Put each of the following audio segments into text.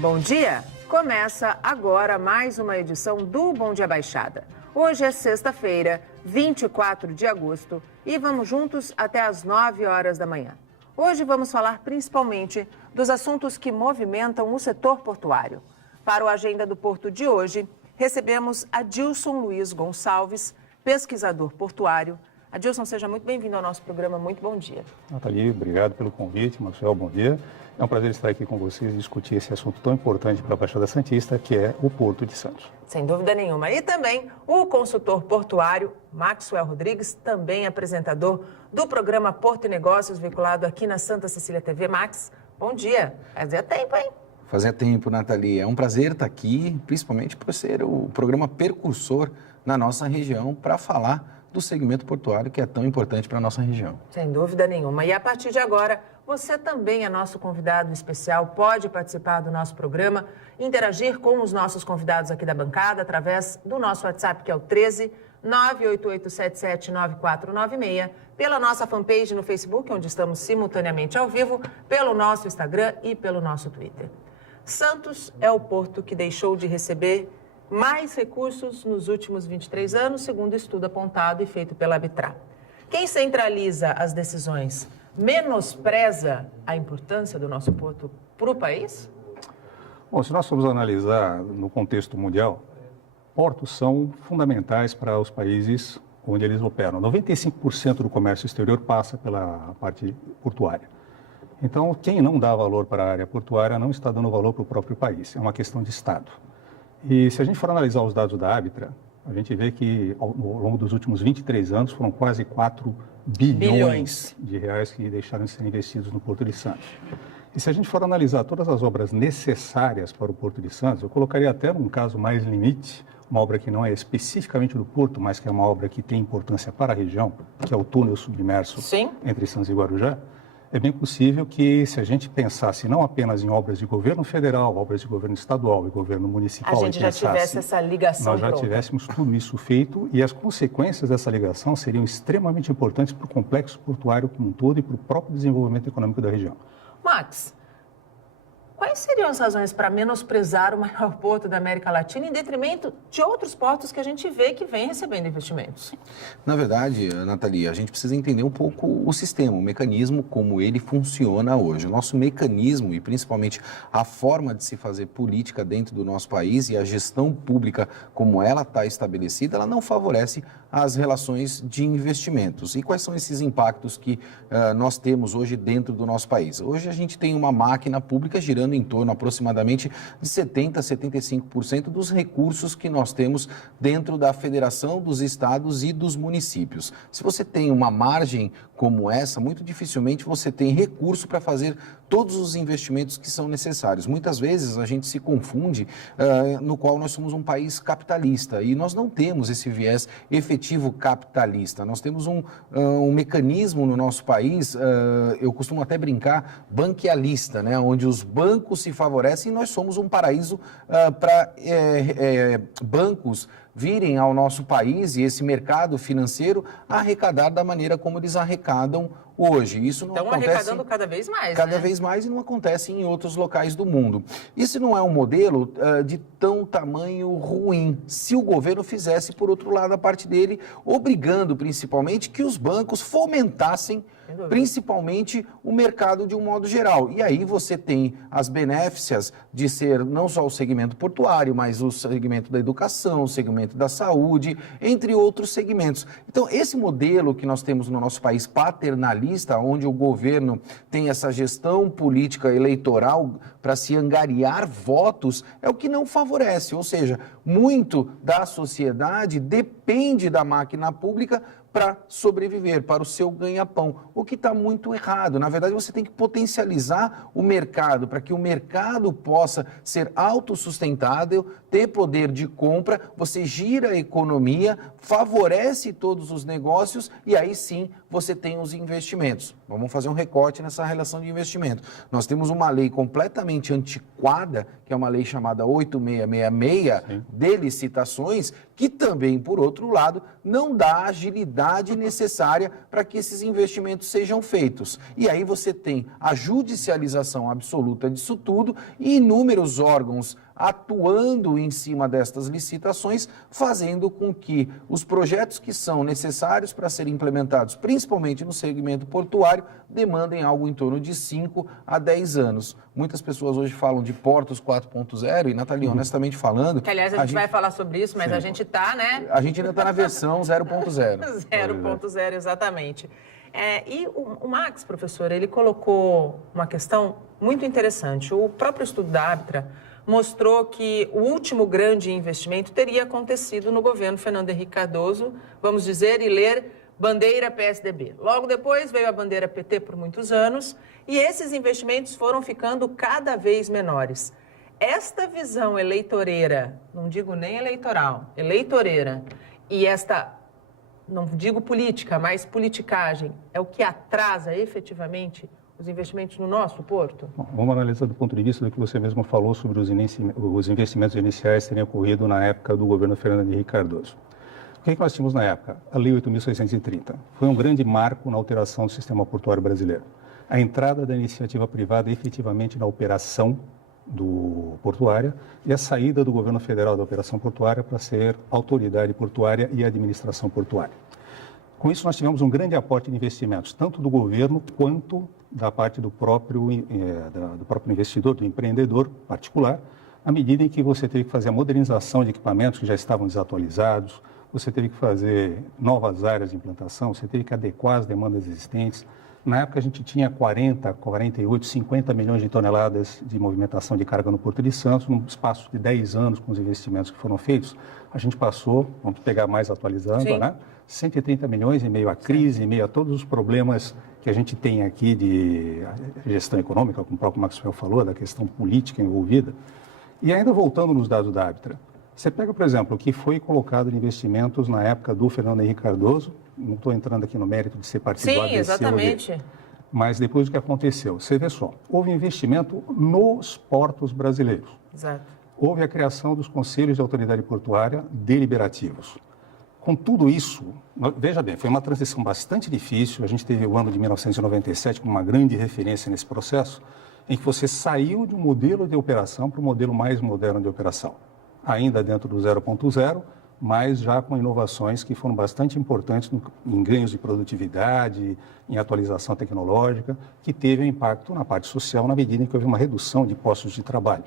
Bom dia! Começa agora mais uma edição do Bom Dia Baixada. Hoje é sexta-feira, 24 de agosto, e vamos juntos até às 9 horas da manhã. Hoje vamos falar principalmente dos assuntos que movimentam o setor portuário. Para o Agenda do Porto de hoje, recebemos Adilson Luiz Gonçalves, pesquisador portuário. Adilson, seja muito bem-vindo ao nosso programa. Muito bom dia. Nathalie, obrigado pelo convite. Marcelo, bom dia. É um prazer estar aqui com vocês e discutir esse assunto tão importante para a Baixada Santista, que é o Porto de Santos. Sem dúvida nenhuma. E também o consultor portuário, Maxwell Rodrigues, também apresentador do programa Porto e Negócios, vinculado aqui na Santa Cecília TV. Max, bom dia. Fazia tempo, hein? Fazia tempo, Nathalie. É um prazer estar aqui, principalmente por ser o programa percursor na nossa região para falar do segmento portuário, que é tão importante para a nossa região. Sem dúvida nenhuma. E a partir de agora, você também é nosso convidado especial, pode participar do nosso programa, interagir com os nossos convidados aqui da bancada através do nosso WhatsApp, que é o 13 988779496, pela nossa fanpage no Facebook, onde estamos simultaneamente ao vivo, pelo nosso Instagram e pelo nosso Twitter. Santos é o porto que deixou de receber mais recursos nos últimos 23 anos, segundo estudo apontado e feito pela Arbitrar. Quem centraliza as decisões menospreza a importância do nosso porto para o país? Bom, se nós formos analisar no contexto mundial, portos são fundamentais para os países onde eles operam. 95% do comércio exterior passa pela parte portuária. Então, quem não dá valor para a área portuária não está dando valor para o próprio país. É uma questão de Estado. E se a gente for analisar os dados da Arbitra, a gente vê que ao longo dos últimos 23 anos foram quase 4 bilhões de reais que deixaram de ser investidos no Porto de Santos. E se a gente for analisar todas as obras necessárias para o Porto de Santos, eu colocaria até num caso mais limite, uma obra que não é especificamente do Porto, mas que é uma obra que tem importância para a região, que é o túnel submerso entre Santos e Guarujá. É bem possível que, se a gente pensasse não apenas em obras de governo federal, obras de governo estadual e governo municipal, a gente já tivesse essa ligação nós já tivéssemos tudo isso feito, e as consequências dessa ligação seriam extremamente importantes para o complexo portuário como um todo e para o próprio desenvolvimento econômico da região. Max, quais seriam as razões para menosprezar o maior porto da América Latina em detrimento de outros portos que a gente vê que vêm recebendo investimentos? Na verdade, Nathalie, a gente precisa entender um pouco o sistema, o mecanismo, como ele funciona hoje. O nosso mecanismo e principalmente a forma de se fazer política dentro do nosso país e a gestão pública como ela está estabelecida, ela não favorece as relações de investimentos. E quais são esses impactos que nós temos hoje dentro do nosso país? Hoje a gente tem uma máquina pública girando em torno aproximadamente de 70% a 75% dos recursos que nós temos dentro da federação, dos estados e dos municípios. Se você tem uma margem como essa, muito dificilmente você tem recurso para fazer todos os investimentos que são necessários. Muitas vezes a gente se confunde no qual nós somos um país capitalista e nós não temos esse viés efetivo capitalista. Nós temos um mecanismo no nosso país, eu costumo até brincar, banquialista, né? Onde os bancos se favorecem e nós somos um paraíso para bancos virem ao nosso país e esse mercado financeiro arrecadar da maneira como eles arrecadam hoje. Isso não acontece... Estão arrecadando cada vez mais, Cada vez mais, e não acontece em outros locais do mundo. Isso não é um modelo de tão tamanho ruim, se o governo fizesse, por outro lado, a parte dele, obrigando principalmente que os bancos fomentassem principalmente o mercado de um modo geral. E aí você tem as benéficias de ser não só o segmento portuário, mas o segmento da educação, o segmento da saúde, entre outros segmentos. Então, esse modelo que nós temos no nosso país paternalista, onde o governo tem essa gestão política eleitoral para se angariar votos, é o que não favorece. Ou seja, muito da sociedade depende da máquina pública para sobreviver, para o seu ganha-pão, o que está muito errado. Na verdade, você tem que potencializar o mercado, para que o mercado possa ser autossustentável, ter poder de compra, você gira a economia, favorece todos os negócios e aí sim você tem os investimentos. Vamos fazer um recorte nessa relação de investimento. Nós temos uma lei completamente antiquada, que é uma lei chamada 8666, Sim. de licitações, que também, por outro lado, não dá a agilidade necessária para que esses investimentos sejam feitos. E aí você tem a judicialização absoluta disso tudo e inúmeros órgãos atuando em cima destas licitações, fazendo com que os projetos que são necessários para serem implementados, principalmente no segmento portuário, demandem algo em torno de 5 a 10 anos. Muitas pessoas hoje falam de portos 4.0 e, Natalia, honestamente falando... Que, aliás, a gente vai falar sobre isso, mas sim, a gente está, né? A gente ainda está na versão 0.0. 0.0, exatamente. E o Max, professor, ele colocou uma questão muito interessante. O próprio estudo da Arbitra mostrou que o último grande investimento teria acontecido no governo Fernando Henrique Cardoso, vamos dizer, e ler bandeira PSDB. Logo depois veio a bandeira PT por muitos anos e esses investimentos foram ficando cada vez menores. Esta visão eleitoreira, não digo nem eleitoral, eleitoreira, e esta, não digo política, mas politicagem, é o que atrasa efetivamente os investimentos no nosso porto? Bom, vamos analisar do ponto de vista do que você mesmo falou sobre os investimentos iniciais terem ocorrido na época do governo Fernando Henrique Cardoso. O que nós tínhamos na época? A Lei 8.630. Foi um grande marco na alteração do sistema portuário brasileiro. A entrada da iniciativa privada efetivamente na operação portuária e a saída do governo federal da operação portuária para ser autoridade portuária e administração portuária. Com isso, nós tivemos um grande aporte de investimentos, tanto do governo quanto da parte do próprio investidor, do empreendedor particular, à medida em que você teve que fazer a modernização de equipamentos que já estavam desatualizados, você teve que fazer novas áreas de implantação, você teve que adequar as demandas existentes. Na época, a gente tinha 40, 48, 50 milhões de toneladas de movimentação de carga no Porto de Santos, num espaço de 10 anos com os investimentos que foram feitos. A gente passou, vamos pegar mais atualizando, sim, né? 130 milhões em meio à crise, em meio a todos os problemas que a gente tem aqui de gestão econômica, como o próprio Maxwell falou, da questão política envolvida. E ainda voltando nos dados da Arbitra, você pega, por exemplo, o que foi colocado de investimentos na época do Fernando Henrique Cardoso, não estou entrando aqui no mérito de ser partido ABC, sim, exatamente. Mas depois do que aconteceu, você vê só, houve investimento nos portos brasileiros. Exato. Houve a criação dos conselhos de autoridade portuária deliberativos. Com tudo isso, veja bem, foi uma transição bastante difícil. A gente teve o ano de 1997 como uma grande referência nesse processo, em que você saiu de um modelo de operação para um modelo mais moderno de operação. Ainda dentro do 0.0, mas já com inovações que foram bastante importantes em ganhos de produtividade, em atualização tecnológica, que teve um impacto na parte social na medida em que houve uma redução de postos de trabalho.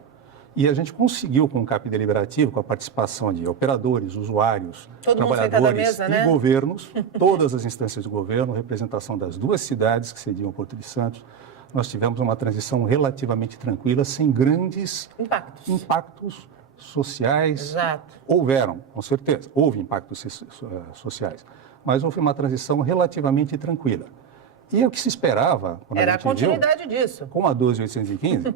E a gente conseguiu, com o CAP deliberativo, com a participação de operadores, usuários, trabalhadores mesa, né? E governos, todas as instâncias do governo, representação das duas cidades que cediam o Porto de Santos, nós tivemos uma transição relativamente tranquila, sem grandes impactos sociais. Exato. Houveram, com certeza, houve impactos sociais, mas houve uma transição relativamente tranquila. E o que se esperava... Era a continuidade disso. Com a 12.815,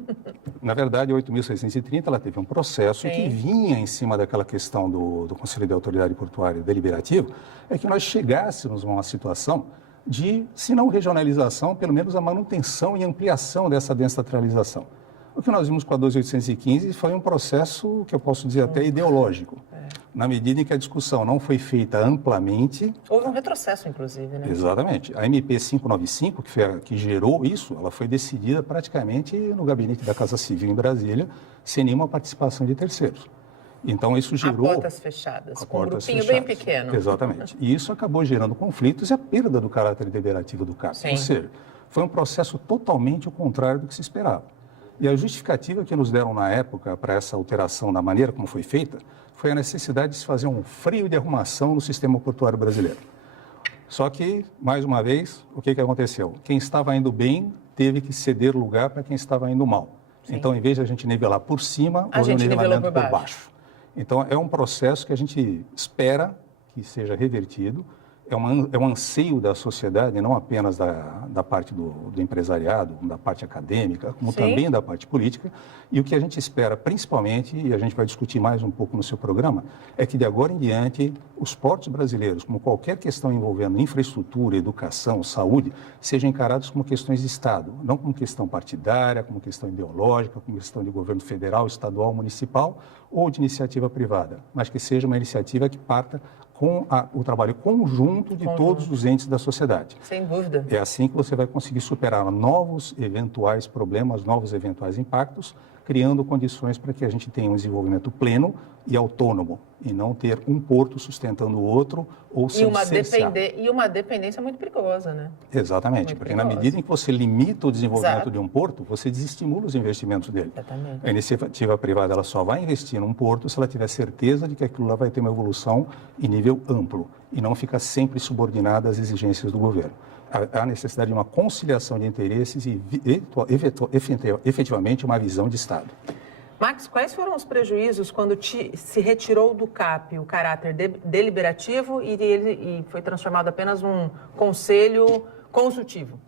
na verdade, a 8.630, ela teve um processo, sim, que vinha em cima daquela questão do Conselho de Autoridade Portuária Deliberativo, é que nós chegássemos a uma situação de, se não regionalização, pelo menos a manutenção e ampliação dessa descentralização. O que nós vimos com a 12.815 foi um processo que eu posso dizer até ideológico. Na medida em que a discussão não foi feita amplamente... Houve um retrocesso, inclusive, né? Exatamente. A MP 595, que gerou isso, ela foi decidida praticamente no gabinete da Casa Civil em Brasília, sem nenhuma participação de terceiros. Então, isso gerou... A portas fechadas, com um grupinho bem pequeno. Exatamente. E isso acabou gerando conflitos e a perda do caráter deliberativo do CAP. Sim. Ou seja, foi um processo totalmente o contrário do que se esperava. E a justificativa que nos deram na época para essa alteração da maneira como foi feita foi a necessidade de se fazer um freio de arrumação no sistema portuário brasileiro. Só que, mais uma vez, o que aconteceu? Quem estava indo bem teve que ceder lugar para quem estava indo mal. Sim. Então, em vez de a gente nivelar por cima, houve um nivelamento por baixo. Então, é um processo que a gente espera que seja revertido. é um anseio da sociedade, não apenas da parte do empresariado, da parte acadêmica, como também da parte política. E o que a gente espera, principalmente, e a gente vai discutir mais um pouco no seu programa, é que de agora em diante os portos brasileiros, como qualquer questão envolvendo infraestrutura, educação, saúde, sejam encarados como questões de Estado, não como questão partidária, como questão ideológica, como questão de governo federal, estadual, municipal ou de iniciativa privada, mas que seja uma iniciativa que parta com o trabalho conjunto de todos os entes da sociedade. Sem dúvida. É assim que você vai conseguir superar novos eventuais problemas, novos eventuais impactos, criando condições para que a gente tenha um desenvolvimento pleno e autônomo, e não ter um porto sustentando o outro ou se cercear. E uma dependência muito perigosa, né? Exatamente, porque na medida em que você limita o desenvolvimento de um porto, você desestimula os investimentos dele. Exatamente. A iniciativa privada ela só vai investir num porto se ela tiver certeza de que aquilo lá vai ter uma evolução em nível amplo e não fica sempre subordinada às exigências do governo. Há necessidade de uma conciliação de interesses e efetivamente uma visão de Estado. Max, quais foram os prejuízos quando se retirou do CAP o caráter deliberativo e foi transformado apenas num conselho consultivo?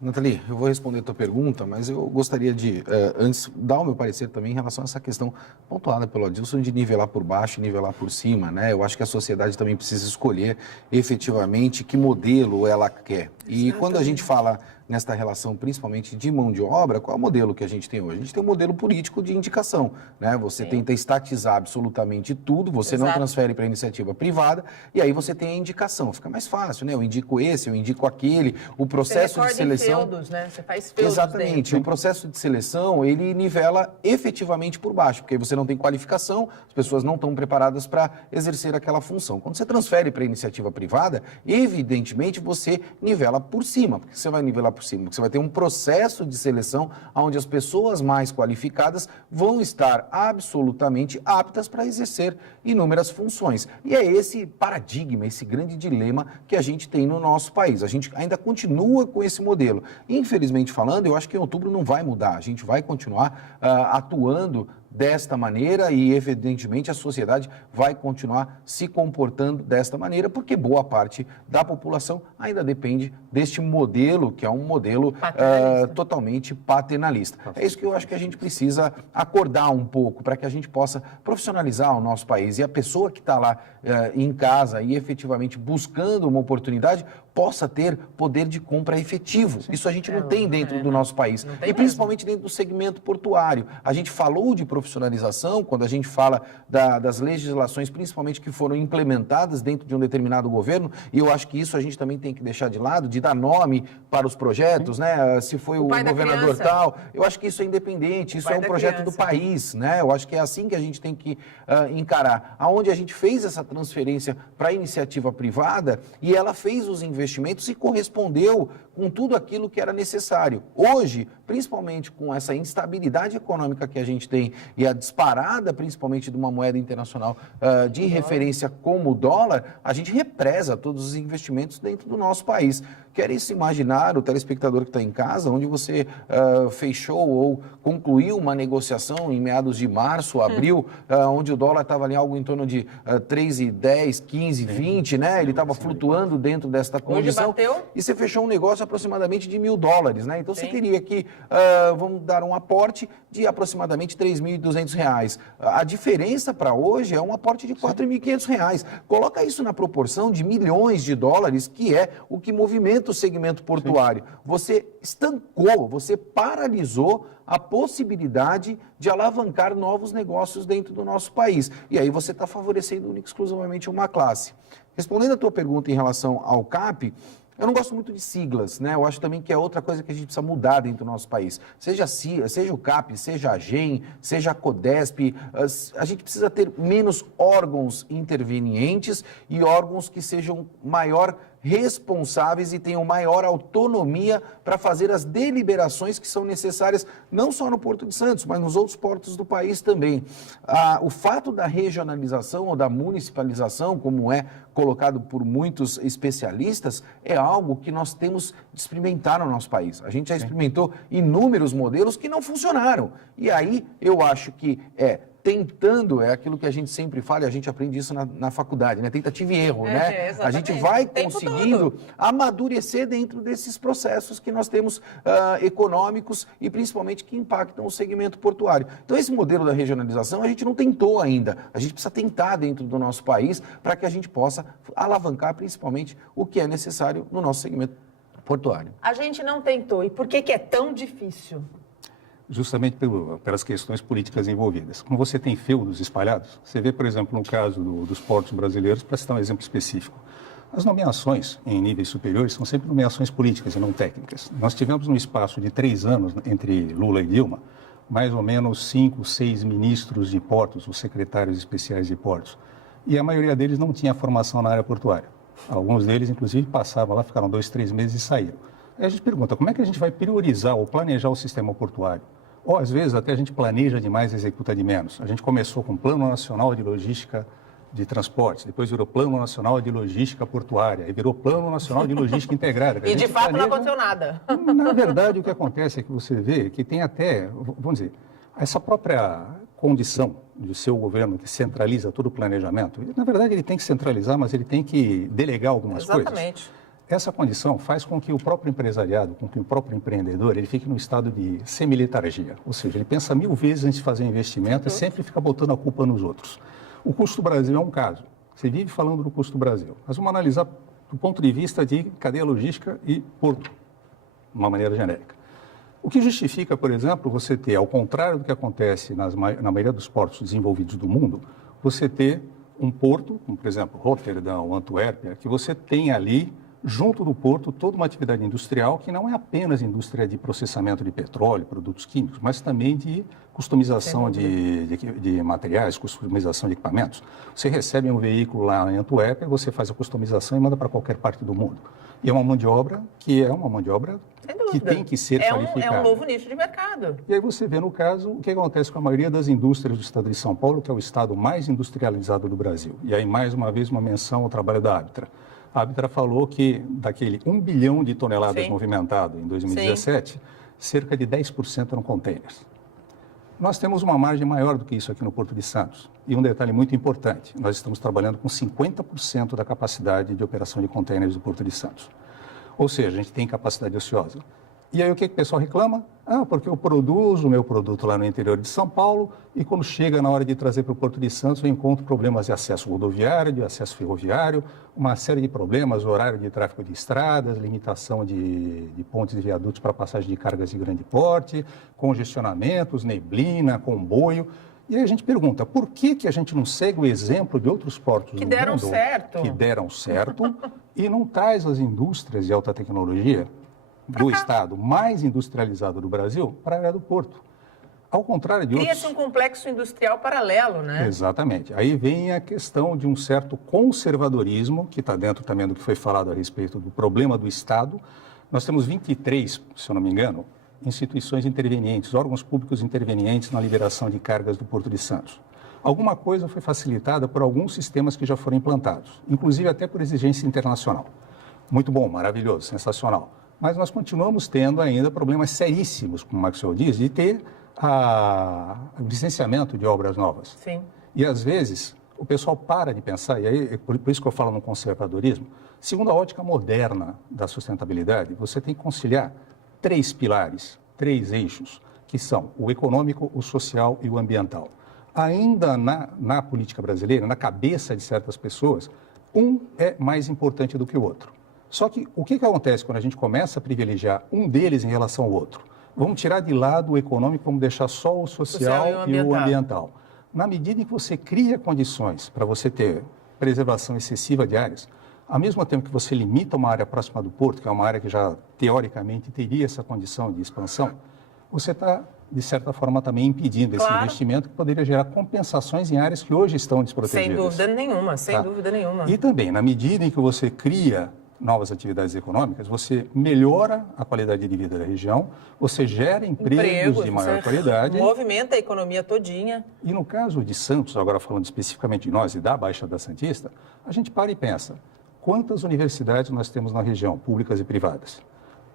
Nathalie, eu vou responder a tua pergunta, mas eu gostaria de, antes, dar o meu parecer também em relação a essa questão pontuada pelo Adilson de nivelar por baixo e nivelar por cima, né? Eu acho que a sociedade também precisa escolher efetivamente que modelo ela quer. E quando a gente fala nesta relação, principalmente de mão de obra, qual é o modelo que a gente tem hoje? A gente tem um modelo político de indicação, né? Você tenta estatizar absolutamente tudo, você não transfere para a iniciativa privada, e aí você tem a indicação. Fica mais fácil, né? Eu indico esse, eu indico aquele, o processo de seleção... Feudos, né? Você faz feudos. Exatamente. O processo de seleção, ele nivela efetivamente por baixo, porque aí você não tem qualificação, as pessoas não estão preparadas para exercer aquela função. Quando você transfere para a iniciativa privada, evidentemente você nivela por cima. Por que você vai nivelar por cima? Porque você vai ter um processo de seleção onde as pessoas mais qualificadas vão estar absolutamente aptas para exercer inúmeras funções. E é esse paradigma, esse grande dilema que a gente tem no nosso país. A gente ainda continua com esse modelo. Infelizmente falando, eu acho que em outubro não vai mudar. A gente vai continuar atuando desta maneira e, evidentemente, a sociedade vai continuar se comportando desta maneira, porque boa parte da população ainda depende deste modelo, que é um modelo totalmente paternalista. É isso que eu acho que a gente precisa acordar um pouco, para que a gente possa profissionalizar o nosso país e a pessoa que está lá em casa e efetivamente buscando uma oportunidade possa ter poder de compra efetivo. Isso a gente não tem dentro do nosso país. E principalmente dentro do segmento portuário. A gente falou de profissionalização, quando a gente fala das legislações, principalmente que foram implementadas dentro de um determinado governo, e eu acho que isso a gente também tem que deixar de lado, de dar nome para os projetos, né? Se foi o governador tal, eu acho que isso é independente, isso é um projeto do país, né? Eu acho que é assim que a gente tem que encarar. Aonde a gente fez essa transferência para a iniciativa privada e ela fez os investimentos e correspondeu com tudo aquilo que era necessário. Hoje, principalmente com essa instabilidade econômica que a gente tem e a disparada, principalmente de uma moeda internacional de referência como o dólar, a gente represa todos os investimentos dentro do nosso país. Querem se imaginar, o telespectador que está em casa, onde você fechou ou concluiu uma negociação em meados de março, abril, onde o dólar estava ali algo em torno de 3,10, 15, 20, né? Ele estava flutuando dentro desta condição. E você fechou um negócio aproximadamente de $1.000, né? Então você teria que, vamos dar um aporte de aproximadamente R$3.200. A diferença para hoje é um aporte de R$4.500. Coloca isso na proporção de milhões de dólares, que é o que movimenta o segmento portuário. Você estancou, você paralisou a possibilidade de alavancar novos negócios dentro do nosso país. E aí você está favorecendo única e exclusivamente uma classe. Respondendo a tua pergunta em relação ao CAP, eu não gosto muito de siglas, né? Eu acho também que é outra coisa que a gente precisa mudar dentro do nosso país. Seja o CAP, seja a GEM, seja a CODESP, a gente precisa ter menos órgãos intervenientes e órgãos que sejam maior responsáveis e tenham maior autonomia para fazer as deliberações que são necessárias, não só no Porto de Santos, mas nos outros portos do país também. O fato da regionalização ou da municipalização, como é colocado por muitos especialistas, é algo que nós temos de experimentar no nosso país. A gente já experimentou inúmeros modelos que não funcionaram. E aí eu acho que tentando, é aquilo que a gente sempre fala, e a gente aprende isso na faculdade, né? Tentativa e erro, né? Exatamente. A gente vai O tempo conseguindo todo. amadurecer dentro desses processos que nós temos econômicos e principalmente que impactam o segmento portuário. Então, esse modelo da regionalização a gente não tentou ainda. A gente precisa tentar dentro do nosso país para que a gente possa alavancar principalmente o que é necessário no nosso segmento portuário. A gente não tentou. E por que que é tão difícil? Justamente pelas questões políticas envolvidas. Como você tem feudos espalhados, você vê, por exemplo, no caso dos portos brasileiros, para citar um exemplo específico, as nomeações em níveis superiores são sempre nomeações políticas e não técnicas. Nós tivemos um espaço de 3 anos entre Lula e Dilma, mais ou menos 5, 6 ministros de portos, os secretários especiais de portos, e a maioria deles não tinha formação na área portuária. Alguns deles, inclusive, passavam lá, ficaram 2, 3 meses e saíram. Aí a gente pergunta, como é que a gente vai priorizar ou planejar o sistema portuário? Ou, às vezes, até a gente planeja demais e executa de menos. A gente começou com o Plano Nacional de Logística de Transportes, depois virou Plano Nacional de Logística Portuária, e virou Plano Nacional de Logística Integrada. E, de fato, não aconteceu nada. Na verdade, o que acontece é que você vê que tem até, vamos dizer, essa própria condição de ser o governo que centraliza todo o planejamento, na verdade, ele tem que centralizar, mas ele tem que delegar algumas coisas. Exatamente. Essa condição faz com que o próprio empresariado, com que o próprio empreendedor, ele fique num estado de semilitargia. Ou seja, ele pensa 1000 vezes antes de fazer um investimento e sempre fica botando a culpa nos outros. O custo Brasil é um caso. Você vive falando do custo Brasil. Mas vamos analisar do ponto de vista de cadeia logística e porto, de uma maneira genérica. O que justifica, por exemplo, você ter, ao contrário do que acontece na maioria dos portos desenvolvidos do mundo, você ter um porto, como por exemplo Roterdão, Antuérpia, que você tem ali junto do porto, toda uma atividade industrial que não é apenas indústria de processamento de petróleo, produtos químicos, mas também de customização de materiais, customização de equipamentos. Você recebe um veículo lá em Antuérpia, você faz a customização e manda para qualquer parte do mundo. E é uma mão de obra que que tem que ser qualificada. É um novo nicho de mercado. E aí você vê, no caso, o que acontece com a maioria das indústrias do estado de São Paulo, que é o estado mais industrializado do Brasil. E aí, mais uma vez, uma menção ao trabalho da Ábitra. A Ábitra falou que daquele 1 bilhão de toneladas movimentado em 2017, cerca de 10% eram containers. Nós temos uma margem maior do que isso aqui no Porto de Santos. E um detalhe muito importante, nós estamos trabalhando com 50% da capacidade de operação de containers do Porto de Santos. Ou seja, a gente tem capacidade ociosa. E aí o que o pessoal reclama? Porque eu produzo o meu produto lá no interior de São Paulo e quando chega na hora de trazer para o Porto de Santos eu encontro problemas de acesso rodoviário, de acesso ferroviário, uma série de problemas, horário de tráfego de estradas, limitação de pontes e viadutos para passagem de cargas de grande porte, congestionamentos, neblina, comboio. E aí a gente pergunta, por que a gente não segue o exemplo de outros portos que do deram mundo certo. que deram certo e não traz as indústrias de alta tecnologia do estado mais industrializado do Brasil para a área do porto? Ao contrário de outros... Cria-se um complexo industrial paralelo, né? Exatamente. Aí vem a questão de um certo conservadorismo, que está dentro também do que foi falado a respeito do problema do Estado. Nós temos 23, se eu não me engano, instituições intervenientes, órgãos públicos intervenientes na liberação de cargas do Porto de Santos. Alguma coisa foi facilitada por alguns sistemas que já foram implantados, inclusive até por exigência internacional. Muito bom, maravilhoso, sensacional. Mas nós continuamos tendo ainda problemas seríssimos, como o Maxwell diz, de ter o licenciamento de obras novas. Sim. E, às vezes, o pessoal para de pensar, e aí, por isso que eu falo no conservadorismo, segundo a ótica moderna da sustentabilidade, você tem que conciliar 3 pilares, 3 eixos, que são o econômico, o social e o ambiental. Ainda na política brasileira, na cabeça de certas pessoas, um é mais importante do que o outro. Só que o que acontece quando a gente começa a privilegiar um deles em relação ao outro? Vamos tirar de lado o econômico, vamos deixar só o social e o ambiental. Na medida em que você cria condições para você ter preservação excessiva de áreas, ao mesmo tempo que você limita uma área próxima do porto, que é uma área que já teoricamente teria essa condição de expansão, você está, de certa forma, também impedindo esse investimento que poderia gerar compensações em áreas que hoje estão desprotegidas. Sem dúvida nenhuma, sem dúvida nenhuma. E também, na medida em que você cria novas atividades econômicas, você melhora a qualidade de vida da região, você gera empregos de maior qualidade. Movimenta a economia todinha. E no caso de Santos, agora falando especificamente de nós e da Baixada Santista, a gente para e pensa, quantas universidades nós temos na região, públicas e privadas?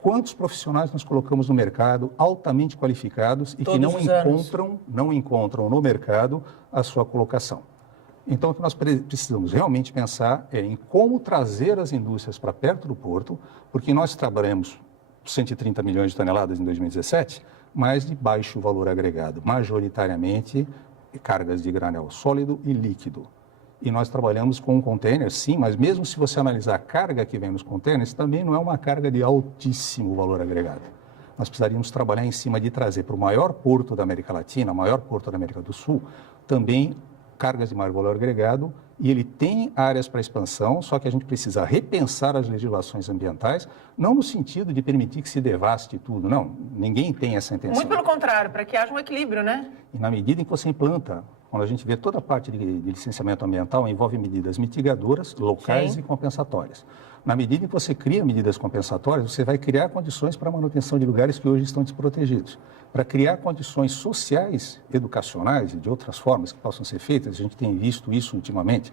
quantos profissionais nós colocamos no mercado altamente qualificados e que não encontram no mercado a sua colocação. Então, o que nós precisamos realmente pensar é em como trazer as indústrias para perto do porto, porque nós trabalhamos 130 milhões de toneladas em 2017, mas de baixo valor agregado, majoritariamente cargas de granel sólido e líquido. E nós trabalhamos com containers, sim, mas mesmo se você analisar a carga que vem nos containers, também não é uma carga de altíssimo valor agregado. Nós precisaríamos trabalhar em cima de trazer para o maior porto da América Latina, maior porto da América do Sul, também cargas de maior valor agregado, e ele tem áreas para expansão, só que a gente precisa repensar as legislações ambientais, não no sentido de permitir que se devaste tudo, não, ninguém tem essa intenção. Muito pelo contrário, para que haja um equilíbrio, né? E na medida em que você implanta, quando a gente vê toda a parte de licenciamento ambiental, envolve medidas mitigadoras, locais Sim. e compensatórias. Na medida em que você cria medidas compensatórias, você vai criar condições para a manutenção de lugares que hoje estão desprotegidos. Para criar condições sociais, educacionais e de outras formas que possam ser feitas, a gente tem visto isso ultimamente.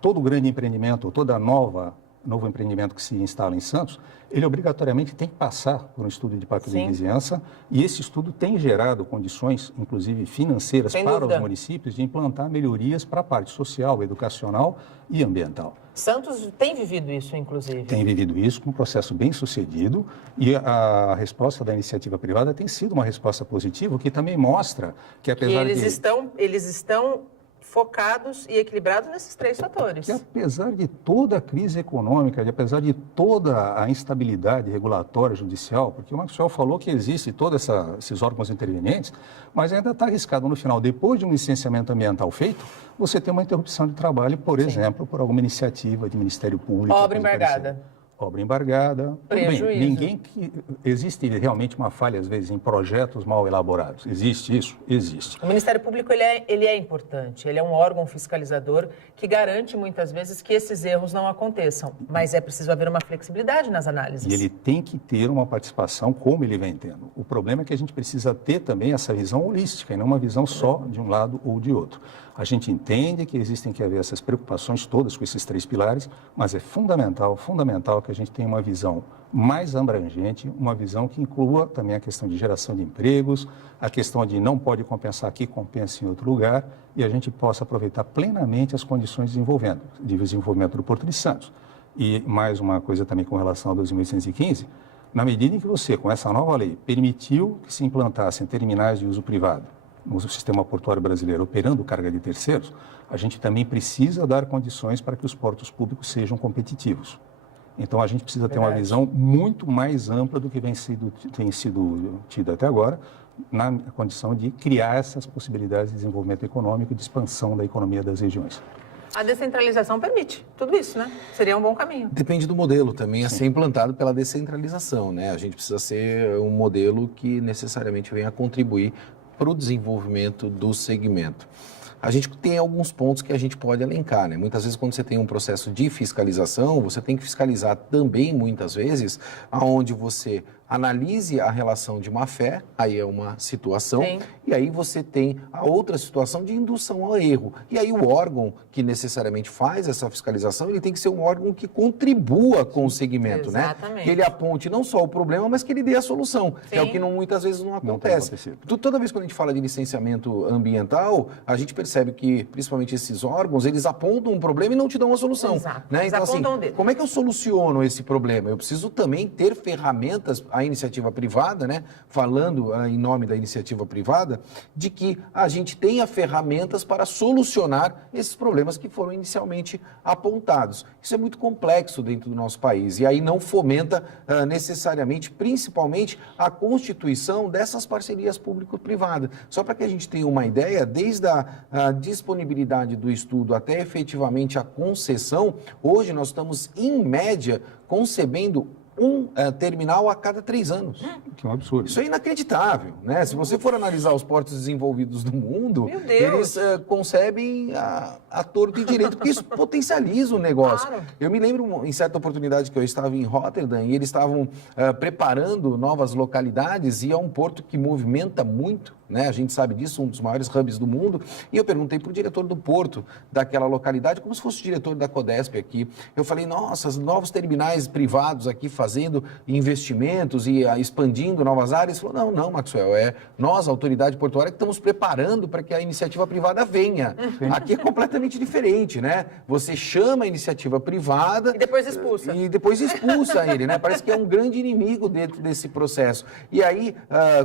Todo grande empreendimento, toda novo empreendimento que se instala em Santos, ele obrigatoriamente tem que passar por um estudo de impacto de vizinhança, e esse estudo tem gerado condições, inclusive financeiras, para os municípios de implantar melhorias para a parte social, educacional e ambiental. Santos tem vivido isso, inclusive. Tem vivido isso com um processo bem sucedido, e a resposta da iniciativa privada tem sido uma resposta positiva, o que também mostra que apesar eles estão focados e equilibrados nesses três fatores. Que apesar de toda a crise econômica, apesar de toda a instabilidade regulatória judicial, porque o Maxwell falou que existe todos esses órgãos intervenientes, mas ainda está arriscado no final, depois de um licenciamento ambiental feito, você tem uma interrupção de trabalho, por exemplo, por alguma iniciativa de Ministério Público. Obra embargada. Obra embargada. Prejuízo. Bem, ninguém que... Existe realmente uma falha, às vezes, em projetos mal elaborados. Existe isso? Existe. O Ministério Público ele é importante, ele é um órgão fiscalizador que garante, muitas vezes, que esses erros não aconteçam. Mas é preciso haver uma flexibilidade nas análises. E ele tem que ter uma participação como ele vem tendo. O problema é que a gente precisa ter também essa visão holística, e não uma visão só de um lado ou de outro. A gente entende que existem que haver essas preocupações todas com esses três pilares, mas é fundamental que a gente tenha uma visão mais abrangente, uma visão que inclua também a questão de geração de empregos, a questão de não pode compensar aqui, compensa em outro lugar, e a gente possa aproveitar plenamente as condições de desenvolvimento do Porto de Santos. E mais uma coisa também com relação a 2.815, na medida em que você, com essa nova lei, permitiu que se implantassem terminais de uso privado no sistema portuário brasileiro operando carga de terceiros, a gente também precisa dar condições para que os portos públicos sejam competitivos. Então, a gente precisa ter uma visão muito mais ampla do que tem sido tido até agora, na condição de criar essas possibilidades de desenvolvimento econômico e de expansão da economia das regiões. A descentralização permite tudo isso, né? Seria um bom caminho. Depende do modelo também a ser implantado pela descentralização, né? A gente precisa ser um modelo que necessariamente venha a contribuir para o desenvolvimento do segmento. A gente tem alguns pontos que a gente pode elencar, né? Muitas vezes, quando você tem um processo de fiscalização, você tem que fiscalizar também, muitas vezes, aonde você analise a relação de má-fé, aí é uma situação, Sim. E aí você tem a outra situação de indução ao erro. E aí o órgão que necessariamente faz essa fiscalização, ele tem que ser um órgão que contribua com o segmento, Exatamente. né? Que ele aponte não só o problema, mas que ele dê a solução. Sim. É o que muitas vezes não acontece. Toda vez que a gente fala de licenciamento ambiental, a gente percebe que, principalmente esses órgãos, eles apontam um problema e não te dão uma solução. Exato. Né? Eles Então, assim, apontam o dedo. como é que eu soluciono esse problema? Eu preciso também ter ferramentas, a iniciativa privada, né? Falando em nome da iniciativa privada, de que a gente tenha ferramentas para solucionar esses problemas que foram inicialmente apontados. Isso é muito complexo dentro do nosso país e aí não fomenta necessariamente, principalmente, a constituição dessas parcerias público-privadas. Só para que a gente tenha uma ideia, desde a disponibilidade do estudo até efetivamente a concessão, hoje nós estamos, em média, concebendo um terminal a cada 3 anos. Que é um absurdo. Isso é inacreditável, né? Se você for analisar os portos desenvolvidos do mundo, eles concebem a torto e direito, porque isso potencializa o negócio. Claro. Eu me lembro, em certa oportunidade, que eu estava em Rotterdam e eles estavam preparando novas localidades e é um porto que movimenta muito, né? A gente sabe disso, um dos maiores hubs do mundo. E eu perguntei para o diretor do porto daquela localidade, como se fosse o diretor da Codesp aqui. Eu falei, nossa, os novos terminais privados aqui fazendo investimentos e expandindo novas áreas. Ele falou, não, Maxwell, nós, a autoridade portuária, que estamos preparando para que a iniciativa privada venha. Aqui é completamente diferente, né? Você chama a iniciativa privada... E depois expulsa. E depois expulsa ele, né? Parece que é um grande inimigo dentro desse processo. E aí,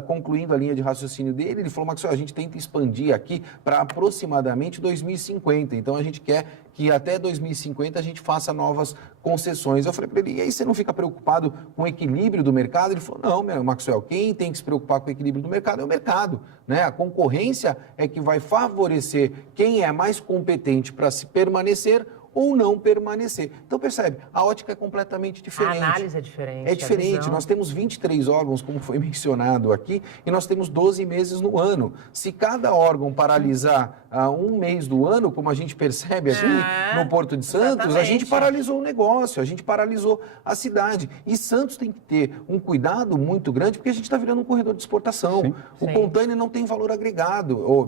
concluindo a linha de raciocínio dele, ele falou, Maxwell, a gente tenta expandir aqui para aproximadamente 2050. Então, a gente quer que até 2050 a gente faça novas concessões. Eu falei para ele, e aí você não fica preocupado com o equilíbrio do mercado? Ele falou, não, Maxwell, quem tem que se preocupar com o equilíbrio do mercado é o mercado, né? A concorrência é que vai favorecer quem é mais competente para se permanecer ou não permanecer. Então, percebe, a ótica é completamente diferente. A análise é diferente. É diferente. Nós temos 23 órgãos, como foi mencionado aqui, e nós temos 12 meses no ano. Se cada órgão paralisar um mês do ano, como a gente percebe aqui no Porto de Santos, exatamente. A gente paralisou o negócio, a gente paralisou a cidade. E Santos tem que ter um cuidado muito grande, porque a gente está virando um corredor de exportação. Sim. O container não tem valor agregado. O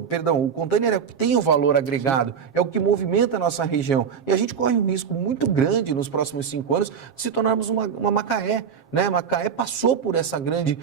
container é o que tem o valor agregado, é o que movimenta a nossa região. E a gente corre um risco muito grande nos próximos 5 anos de se tornarmos uma Macaé, né? Macaé passou por essa grande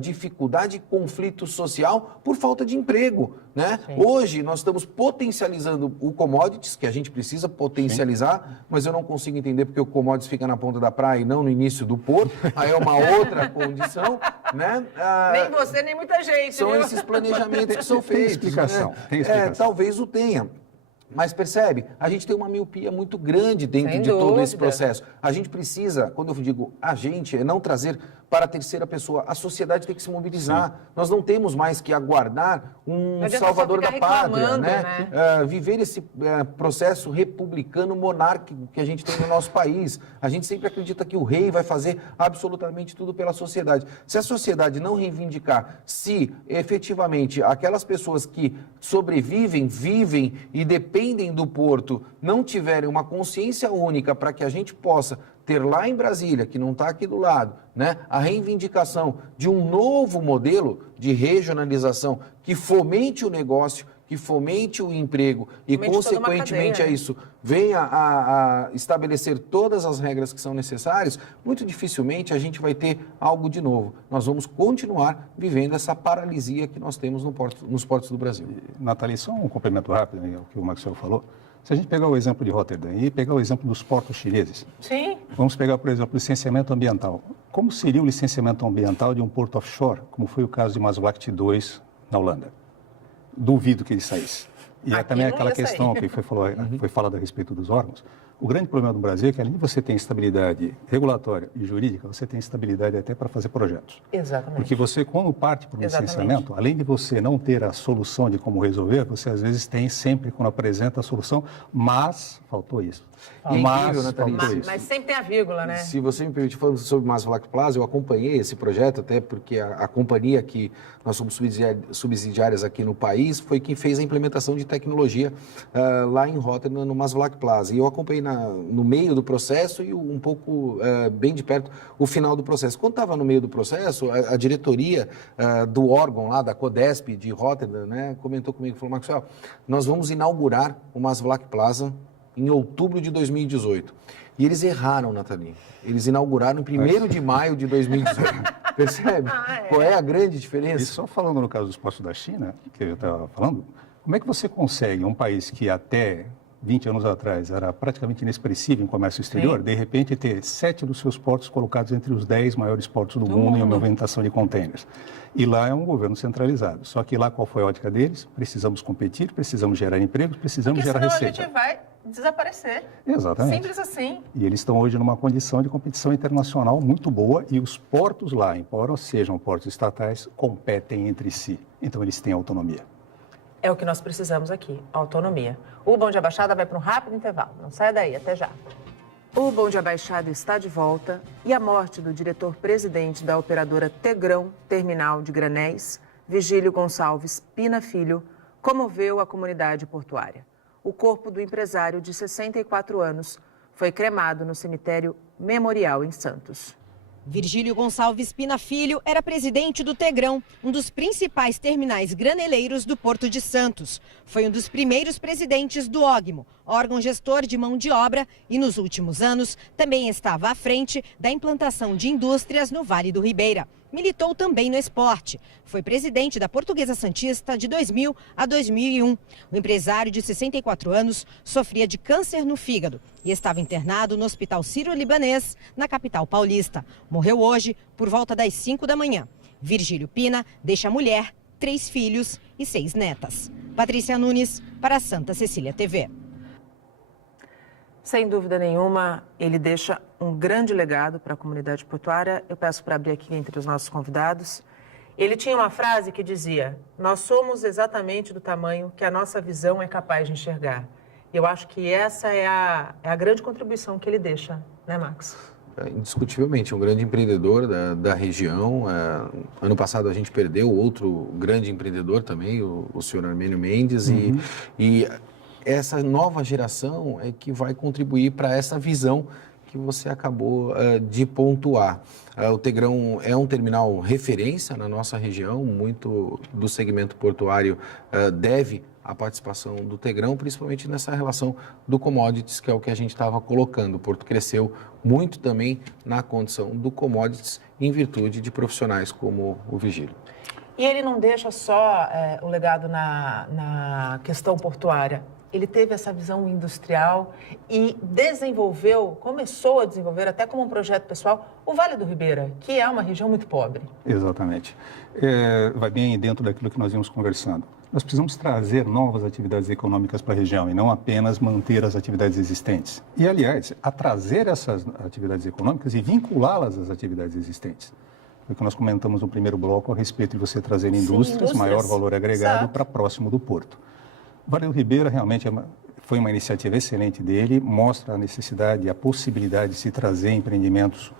dificuldade e conflito social por falta de emprego, né? Hoje nós estamos potencializando o commodities, que a gente precisa potencializar, mas eu não consigo entender porque o commodities fica na ponta da praia e não no início do porto, aí é uma outra condição, né? Nem você, nem muita gente. São esses planejamentos que são feitos. Tem explicação. Né? Tem explicação. Talvez o tenha. Mas percebe, a gente tem uma miopia muito grande dentro de todo esse processo. A gente precisa, quando eu digo a gente, é não trazer para a terceira pessoa. A sociedade tem que se mobilizar. Sim. Nós não temos mais que aguardar um salvador da pátria, né? Viver esse processo republicano monárquico que a gente tem no nosso país. A gente sempre acredita que o rei vai fazer absolutamente tudo pela sociedade. Se a sociedade não reivindicar, se efetivamente aquelas pessoas que sobrevivem, vivem e dependem do porto não tiverem uma consciência única para que a gente possa ter lá em Brasília, que não está aqui do lado, né, a reivindicação de um novo modelo de regionalização que fomente o negócio, que fomente o emprego e, consequentemente, a isso venha a estabelecer todas as regras que são necessárias, muito dificilmente a gente vai ter algo de novo. Nós vamos continuar vivendo essa paralisia que nós temos nos portos do Brasil. Nathalie, só um complemento rápido ao que o Maxwell falou. Se a gente pegar o exemplo de Rotterdam e pegar o exemplo dos portos chineses, sim. Vamos pegar, por exemplo, o licenciamento ambiental. Como seria o licenciamento ambiental de um porto offshore, como foi o caso de Maasvlakte 2 na Holanda? Duvido que ele saísse. E é também aquela questão que foi falada a respeito dos órgãos. O grande problema do Brasil é que, além de você ter estabilidade regulatória e jurídica, você tem estabilidade até para fazer projetos. Exatamente. Porque você, quando parte para o licenciamento, além de você não ter a solução de como resolver, você às vezes tem sempre, quando apresenta a solução, mas faltou isso. Mas sempre tem a vírgula, né? Se você me permite, falando sobre Maasvlakte Plaza, eu acompanhei esse projeto, até porque a companhia que nós somos subsidiárias aqui no país foi quem fez a implementação de tecnologia lá em Rotterdam, no Maasvlakte Plaza. E eu acompanhei no meio do processo e um pouco, bem de perto, o final do processo. Quando estava no meio do processo, a diretoria do órgão lá, da Codesp de Rotterdam, né, comentou comigo, falou, Maxwell, nós vamos inaugurar o Maasvlakte Plaza em outubro de 2018. E eles erraram, Nathalie. Eles inauguraram em 1º de maio de 2018. Percebe? Qual é a grande diferença? E só falando no caso dos portos da China, que eu estava falando, como é que você consegue, um país que até 20 anos atrás era praticamente inexpressivo em comércio exterior, de repente ter 7 dos seus portos colocados entre os 10 maiores portos do mundo em movimentação de contêineres. E lá é um governo centralizado. Só que lá qual foi a ótica deles? Precisamos competir, precisamos gerar empregos, precisamos gerar receita. Porque senão a gente vai desaparecer. Exatamente. Simples assim. E eles estão hoje numa condição de competição internacional muito boa e os portos lá, embora sejam portos estatais, competem entre si. Então eles têm autonomia. É o que nós precisamos aqui, autonomia. O Bom Dia Baixada vai para um rápido intervalo. Não saia daí, até já. O Bom Dia Baixada está de volta e a morte do diretor-presidente da operadora Tegrão Terminal de Granéis, Virgílio Gonçalves Pina Filho, comoveu a comunidade portuária. O corpo do empresário de 64 anos foi cremado no cemitério Memorial em Santos. Virgílio Gonçalves Pina Filho era presidente do Tegrão, um dos principais terminais graneleiros do Porto de Santos. Foi um dos primeiros presidentes do Ógmo, órgão gestor de mão de obra, e nos últimos anos também estava à frente da implantação de indústrias no Vale do Ribeira. Militou também no esporte. Foi presidente da Portuguesa Santista de 2000 a 2001. O empresário de 64 anos sofria de câncer no fígado e estava internado no Hospital Sírio-Libanês, na capital paulista. Morreu hoje por volta das 5 da manhã. Virgílio Pina deixa mulher, 3 filhos e 6 netas. Patrícia Nunes, para a Santa Cecília TV. Sem dúvida nenhuma, ele deixa um grande legado para a comunidade portuária. Eu peço para abrir aqui entre os nossos convidados. Ele tinha uma frase que dizia: nós somos exatamente do tamanho que a nossa visão é capaz de enxergar. Eu acho que essa é a grande contribuição que ele deixa, né, Max? Indiscutivelmente, um grande empreendedor da região. Ano passado a gente perdeu outro grande empreendedor também, o senhor Armênio Mendes, e essa nova geração é que vai contribuir para essa visão que você acabou de pontuar. O Tegrão é um terminal referência na nossa região, muito do segmento portuário deve a participação do Tegrão, principalmente nessa relação do commodities, que é o que a gente estava colocando. O Porto cresceu muito também na condição do commodities, em virtude de profissionais como o Virgílio. E ele não deixa só o legado na questão portuária. Ele teve essa visão industrial e começou a desenvolver, até como um projeto pessoal, o Vale do Ribeira, que é uma região muito pobre. Exatamente. Vai bem dentro daquilo que nós vimos conversando. Nós precisamos trazer novas atividades econômicas para a região e não apenas manter as atividades existentes. E, aliás, a trazer essas atividades econômicas e vinculá-las às atividades existentes. Foi o que nós comentamos no primeiro bloco a respeito de você trazer indústrias, maior valor agregado para próximo do porto. O Vale do Ribeira realmente foi uma iniciativa excelente dele, mostra a necessidade e a possibilidade de se trazer empreendimentos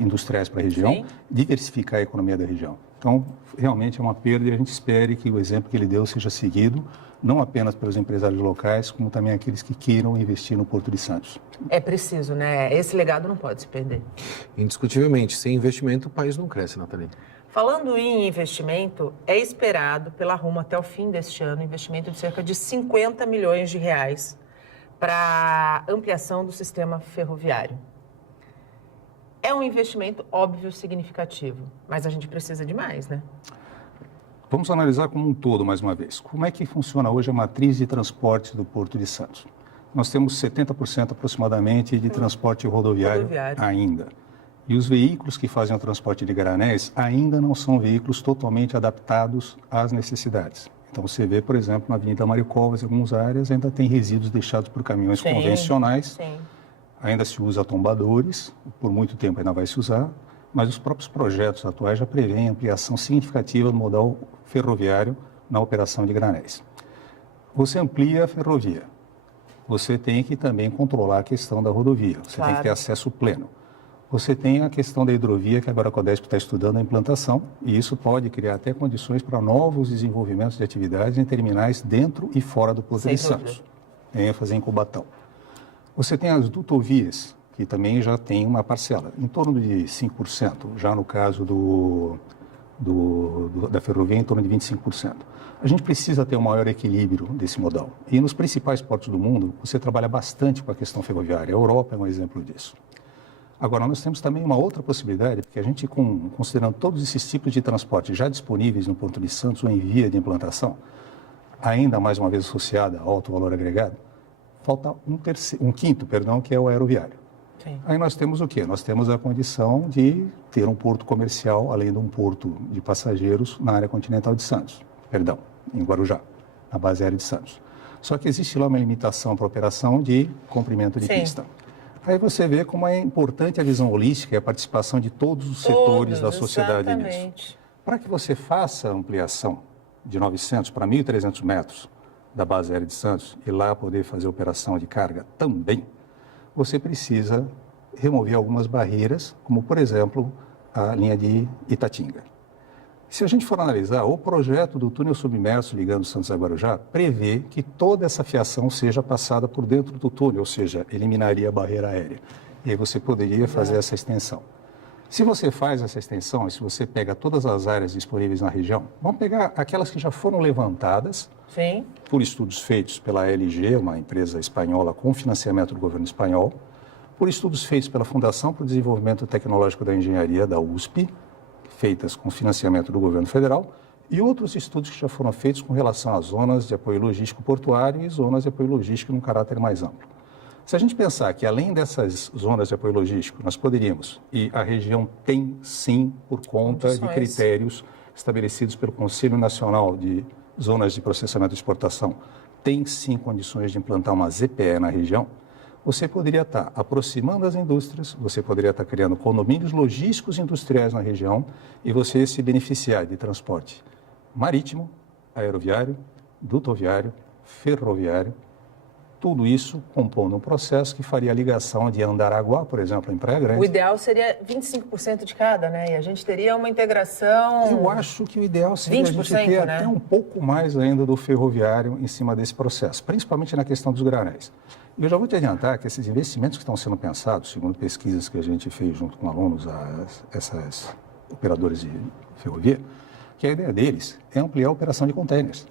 industriais para a região, diversificar a economia da região. Então, realmente é uma perda e a gente espera que o exemplo que ele deu seja seguido, não apenas pelos empresários locais, como também aqueles que queiram investir no Porto de Santos. É preciso, né? Esse legado não pode se perder. Indiscutivelmente, sem investimento o país não cresce, Nathalie. Falando em investimento, é esperado pela Rumo até o fim deste ano investimento de cerca de 50 milhões de reais para ampliação do sistema ferroviário. É um investimento óbvio, significativo, mas a gente precisa de mais, né? Vamos analisar como um todo, mais uma vez. Como é que funciona hoje a matriz de transporte do Porto de Santos? Nós temos 70% aproximadamente de transporte rodoviário ainda. E os veículos que fazem o transporte de granéis ainda não são veículos totalmente adaptados às necessidades. Então, você vê, por exemplo, na Avenida Mário Covas, em algumas áreas, ainda tem resíduos deixados por caminhões convencionais. Ainda se usa tombadores, por muito tempo ainda vai se usar, mas os próprios projetos atuais já prevêem ampliação significativa do modal ferroviário na operação de granéis. Você amplia a ferrovia, você tem que também controlar a questão da rodovia, você tem que ter acesso pleno. Você tem a questão da hidrovia, que agora a Codesp está estudando a implantação, e isso pode criar até condições para novos desenvolvimentos de atividades em terminais dentro e fora do Porto de Santos, ênfase em Cubatão. Você tem as dutovias, que também já tem uma parcela, em torno de 5%, já no caso da ferrovia, em torno de 25%. A gente precisa ter um maior equilíbrio desse modal. E nos principais portos do mundo, você trabalha bastante com a questão ferroviária. A Europa é um exemplo disso. Agora, nós temos também uma outra possibilidade, porque a gente, considerando todos esses tipos de transporte já disponíveis no Porto de Santos ou em via de implantação, ainda mais uma vez associada ao alto valor agregado, falta um quinto, que é o aeroviário. Aí nós temos o quê? Nós temos a condição de ter um porto comercial, além de um porto de passageiros na área continental de Santos, em Guarujá, na base aérea de Santos. Só que existe lá uma limitação para a operação de comprimento de pista. Aí você vê como é importante a visão holística e a participação de todos os setores da sociedade nisso. Para que você faça a ampliação de 900 para 1.300 metros da base aérea de Santos e lá poder fazer operação de carga também, você precisa remover algumas barreiras, como, por exemplo, a linha de Itatinga. Se a gente for analisar, o projeto do túnel submerso ligando Santos a Guarujá prevê que toda essa fiação seja passada por dentro do túnel, ou seja, eliminaria a barreira aérea. E aí você poderia fazer essa extensão. Se você faz essa extensão, e se você pega todas as áreas disponíveis na região, vamos pegar aquelas que já foram levantadas Sim. por estudos feitos pela LG, uma empresa espanhola com financiamento do governo espanhol, por estudos feitos pela Fundação para o Desenvolvimento Tecnológico da Engenharia, da USP, feitas com financiamento do governo federal, e outros estudos que já foram feitos com relação às zonas de apoio logístico portuário e zonas de apoio logístico num caráter mais amplo. Se a gente pensar que além dessas zonas de apoio logístico, nós poderíamos, e a região tem sim, por conta de critérios estabelecidos pelo Conselho Nacional de Zonas de Processamento e Exportação, tem sim condições de implantar uma ZPE na região, você poderia estar aproximando as indústrias, você poderia estar criando condomínios logísticos industriais na região e você se beneficiar de transporte marítimo, aeroviário, dutoviário, ferroviário, tudo isso compondo um processo que faria a ligação de Andaraguá, por exemplo, em Praia Grande. O ideal seria 25% de cada, né? E a gente teria uma integração... Eu acho que o ideal seria a gente ter até um pouco mais ainda do ferroviário em cima desse processo, principalmente na questão dos granéis. E eu já vou te adiantar que esses investimentos que estão sendo pensados, segundo pesquisas que a gente fez junto com alunos, essas operadoras de ferrovia, que a ideia deles é ampliar a operação de contêineres.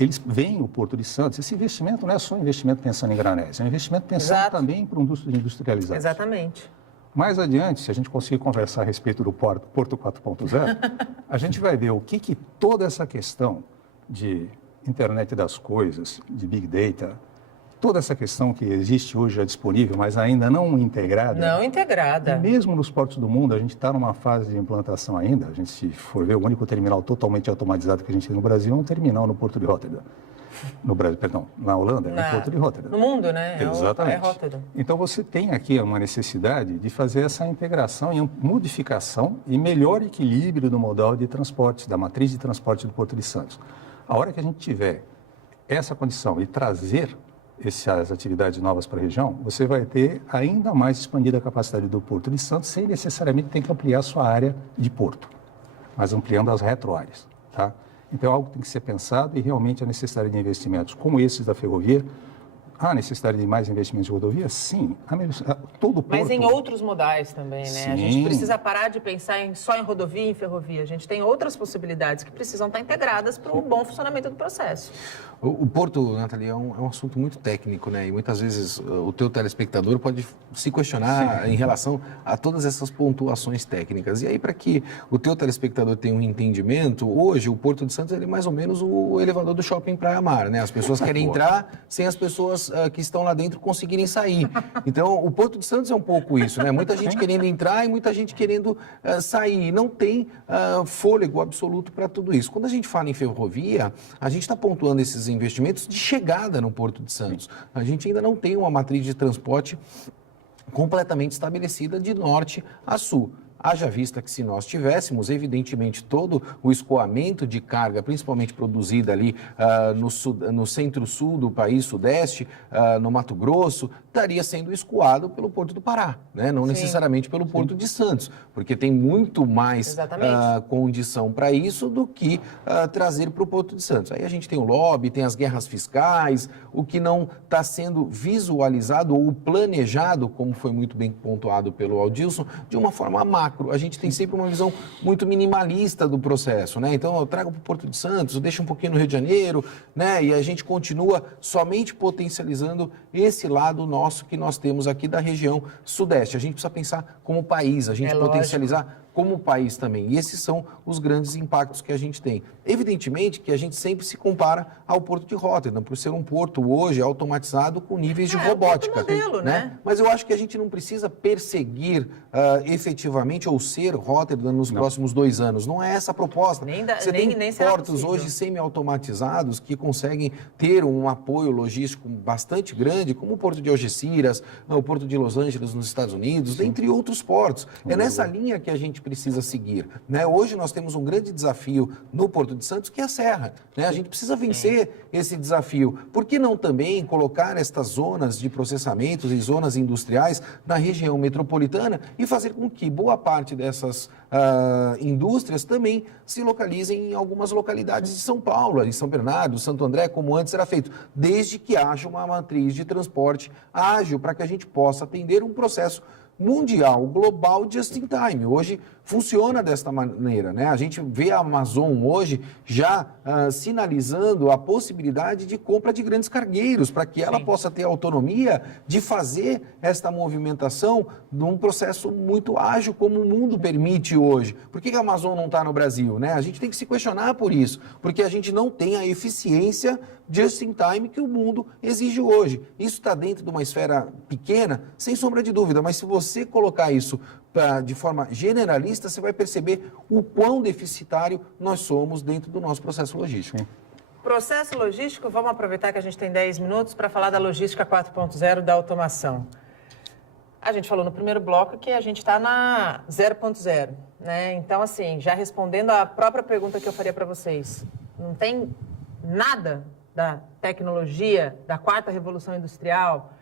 Eles veem o Porto de Santos, esse investimento não é só um investimento pensando em granéis, é um investimento pensando também para indústrias industrializadas. Exatamente. Mais adiante, se a gente conseguir conversar a respeito do Porto 4.0, a gente vai ver o que toda essa questão de internet das coisas, de Big Data, toda essa questão que existe hoje já disponível, mas ainda não integrada. Não integrada. Mesmo nos portos do mundo, a gente está numa fase de implantação ainda. A gente, se for ver, o único terminal totalmente automatizado que a gente tem no Brasil é um terminal no Porto de Rotterdam. No Brasil, perdão, na Holanda, é o Porto de Rotterdam. No mundo, né? Exatamente. É Rotterdam. Então, você tem aqui uma necessidade de fazer essa integração e modificação e melhor equilíbrio do modal de transporte, da matriz de transporte do Porto de Santos. A hora que a gente tiver essa condição e trazer essas atividades novas para a região, você vai ter ainda mais expandida a capacidade do Porto de Santos, sem necessariamente ter que ampliar a sua área de porto, mas ampliando as retroáreas, tá? Então, é algo que tem que ser pensado e realmente a necessidade de investimentos como esses da ferrovia. Há necessidade de mais investimentos de rodovia? Sim. Todo porto... Mas em outros modais também, né? Sim. A gente precisa parar de pensar só em rodovia e em ferrovia. A gente tem outras possibilidades que precisam estar integradas para o bom funcionamento do processo. O porto, Nathalie, é um assunto muito técnico, né? E muitas vezes o teu telespectador pode se questionar em relação a todas essas pontuações técnicas. E aí, para que o teu telespectador tenha um entendimento, hoje o Porto de Santos é mais ou menos o elevador do shopping Praia Mar, né? As pessoas querem entrar sem as pessoas que estão lá dentro conseguirem sair. Então, o Porto de Santos é um pouco isso, né? Muita gente querendo entrar e muita gente querendo sair. E não tem fôlego absoluto para tudo isso. Quando a gente fala em ferrovia, a gente está pontuando esses investimentos de chegada no Porto de Santos. A gente ainda não tem uma matriz de transporte completamente estabelecida de norte a sul. Haja vista que se nós tivéssemos, evidentemente, todo o escoamento de carga, principalmente produzida ali no centro-sul do país, sudeste, no Mato Grosso, estaria sendo escoado pelo Porto do Pará, né? Não necessariamente pelo Porto de Santos, porque tem muito mais condição para isso do que trazer para o Porto de Santos. Aí a gente tem o lobby, tem as guerras fiscais, o que não está sendo visualizado ou planejado, como foi muito bem pontuado pelo Adilson, de uma forma macro. A gente tem sempre uma visão muito minimalista do processo, né? Então, eu trago para o Porto de Santos, eu deixo um pouquinho no Rio de Janeiro, né? E a gente continua somente potencializando esse lado nosso que nós temos aqui da região sudeste. A gente precisa pensar como país, a gente potencializar como país também. E esses são os grandes impactos que a gente tem. Evidentemente que a gente sempre se compara ao Porto de Rotterdam, por ser um porto hoje automatizado com níveis de robótica. Modelo, né? Mas eu acho que a gente não precisa perseguir efetivamente ou ser Rotterdam nos próximos 2 anos. Não é essa a proposta. Você tem portos hoje semi-automatizados que conseguem ter um apoio logístico bastante grande, como o Porto de Algeciras, o Porto de Los Angeles nos Estados Unidos, entre outros portos. É nessa linha que a gente precisa seguir, né? Hoje nós temos um grande desafio no Porto de Santos, que é a Serra, né? A gente precisa vencer esse desafio. Por que não também colocar estas zonas de processamentos e zonas industriais na região metropolitana e fazer com que boa parte dessas indústrias também se localizem em algumas localidades de São Paulo, em São Bernardo, Santo André, como antes era feito, desde que haja uma matriz de transporte ágil para que a gente possa atender um processo mundial, global, just in time. Hoje, funciona desta maneira, né? A gente vê a Amazon hoje já sinalizando a possibilidade de compra de grandes cargueiros para que ela possa ter autonomia de fazer esta movimentação num processo muito ágil como o mundo permite hoje. Por que a Amazon não está no Brasil, né? A gente tem que se questionar por isso, porque a gente não tem a eficiência just in time que o mundo exige hoje. Isso está dentro de uma esfera pequena, sem sombra de dúvida, mas se você colocar isso de forma generalista, você vai perceber o quão deficitário nós somos dentro do nosso processo logístico. Processo logístico, vamos aproveitar que a gente tem 10 minutos para falar da logística 4.0 da automação. A gente falou no primeiro bloco que a gente está na 0.0, né? Então, assim, já respondendo a própria pergunta que eu faria para vocês, não tem nada da tecnologia, da quarta revolução industrial,